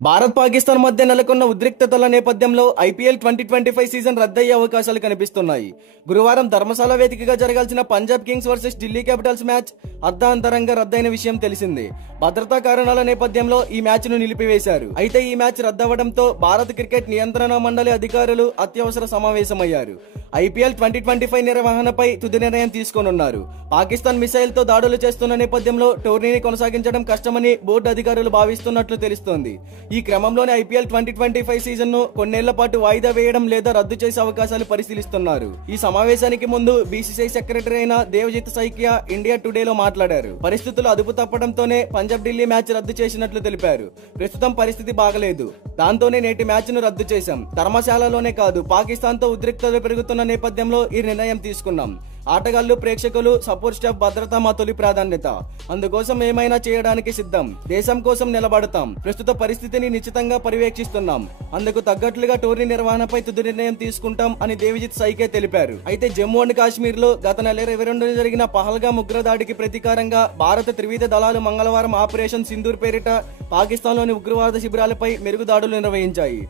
భారత్ పాకిస్తాన్ మధ్య నెలకొన్న ఉద్రిక్తతల నేపథ్యంలో ఐపీఎల్ 2025 సీజన్ రద్దయ్యే అవకాశాలు కనిపిస్తున్నాయి. గురువారం ధర్మశాల వేదికగా జరగాల్సిన Punjab Kings versus Delhi Capitals match అర్ధాంతరంగా రద్దయిన విషయం తెలిసిందే. భద్రతా కారణాల నేపథ్యంలో ఈ మ్యాచ్ ను నిలిపివేశారు. అయితే ఈ మ్యాచ్ రద్దవడంతో భారత క్రికెట్ నియంత్రణ మండలి అధికారులు అత్యవసర సమావేశమయ్యారు. ఐపీఎల్ 2025 నిర్వహణపై తుది నిర్ణయం తీసుకోనున్నారు. పాకిస్తాన్ మిసైల్ తో దాడులు చేస్తున్న నేపథ్యంలో టోర్నీని కొనసాగించడం కష్టమని బోర్డు అధికారులు భావిస్తున్నట్లు తెలుస్తోంది. ఈ క్రమంలోనే ఐపీఎల్ 2025 సీజన్ ను కొన్నేళ్ల పాటు వాయిదా వేయడం లేదా రద్దు చేసే అవకాశాలు పరిశీలిస్తున్నారు. ఈ సమావేశానికి ముందు బీసీసీఐ సెక్రటరీ అయిన దేవజిత్ సైకియా ఇండియా టుడేలో మాట్లాడారు. పరిస్థితులు అదుపు తప్పడంతోనే పంజాబ్ ఢిల్లీ మ్యాచ్ రద్దు చేసినట్లు తెలిపారు. ప్రస్తుతం పరిస్థితి బాగలేదు, దాంతోనే నేటి మ్యాచ్ ను రద్దు చేశాం. ధర్మశాలలోనే కాదు, పాకిస్తాన్ తో ఉద్రిక్తతలు పెరుగుతున్న నేపథ్యంలో ఈ నిర్ణయం తీసుకున్నాం. ఆటగాళ్లు, ప్రేక్షకులు, సపోర్ట్ స్టాఫ్ భద్రత మా తొలి ప్రాధాన్యత. అందుకోసం ఏమైనా చేయడానికి సిద్ధం. దేశం కోసం నిలబడతాం. ప్రస్తుత పరిస్థితిని నిశ్చితంగా పర్యవేక్షిస్తున్నాం. అందుకు తగ్గట్లుగా టోర్నీ నిర్వహణపై తుది నిర్ణయం తీసుకుంటాం అని దేవజిత్ సైకే తెలిపారు. అయితే జమ్మూ అండ్ కాశ్మీర్ లో గత నెల 22 జరిగిన పహల్గామ్ ఉగ్రదాడికి ప్రతీకారంగా భారత త్రివిధ దళాలు మంగళవారం ఆపరేషన్ సింధూర్ పేరిట పాకిస్తాన్లోని ఉగ్రవాద శిబిరాలపై మెరుగు దాడులు నిర్వహించాయి.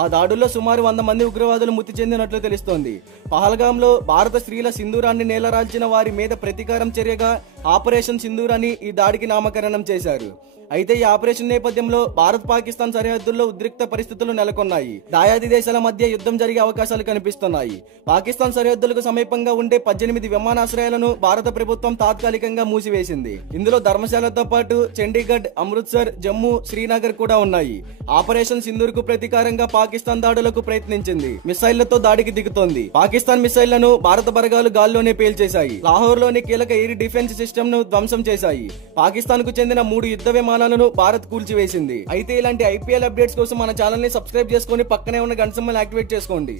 ఆ దాడుల్లో సుమారు 100 మంది ఉగ్రవాదులు మృతి చెందినట్లు తెలుస్తోంది. పహల్గామ్ లో భారత స్త్రీల సింధూరాన్ని నేలరాల్చిన వారి మీద ప్రతీకారం చర్యగా ఆపరేషన్ సింధూర్ అని ఈ దాడికి నామకరణం చేశారు. అయితే ఈ ఆపరేషన్ నేపథ్యంలో భారత్ పాకిస్తాన్ సరిహద్దుల్లో ఉద్రిక్త పరిస్థితులు నెలకొన్నాయి. దాయాది దేశాల మధ్య యుద్ధం జరిగే అవకాశాలు కనిపిస్తున్నాయి. పాకిస్తాన్ సరిహద్దులకు సమీపంగా ఉండే 18 విమానాశ్రయాలను భారత ప్రభుత్వం తాత్కాలికంగా మూసివేసింది. ఇందులో ధర్మశాలతో పాటు చండీగఢ్, అమృత్సర్, జమ్మూ, శ్రీనగర్ కూడా ఉన్నాయి. ఆపరేషన్ సింధూర్ కు ప్రతీకారంగా పాకిస్తాన్ దాడులకు ప్రయత్నించింది. మిసైళ్లతో దాడికి దిగుతోంది. పాకిస్తాన్ మిసైళ్లను భారత బలగాలు గాల్లోనే పేల్చేశాయి. లాహోర్ లోని కీలక ఎయిర్ డిఫెన్స్ సిస్టమ్ ను ధ్వంసం చేశాయి. పాకిస్తాన్ కు చెందిన 3 యుద్ధ విమానాలను భారత్ కూల్చివేసింది. అయితే ఇలాంటి ఐపీఎల్ అప్డేట్స్ కోసం మన ఛానల్ ని సబ్స్క్రైబ్ చేసుకుని పక్కనే ఉన్న గంట సింబల్ యాక్టివేట్ చేసుకోండి.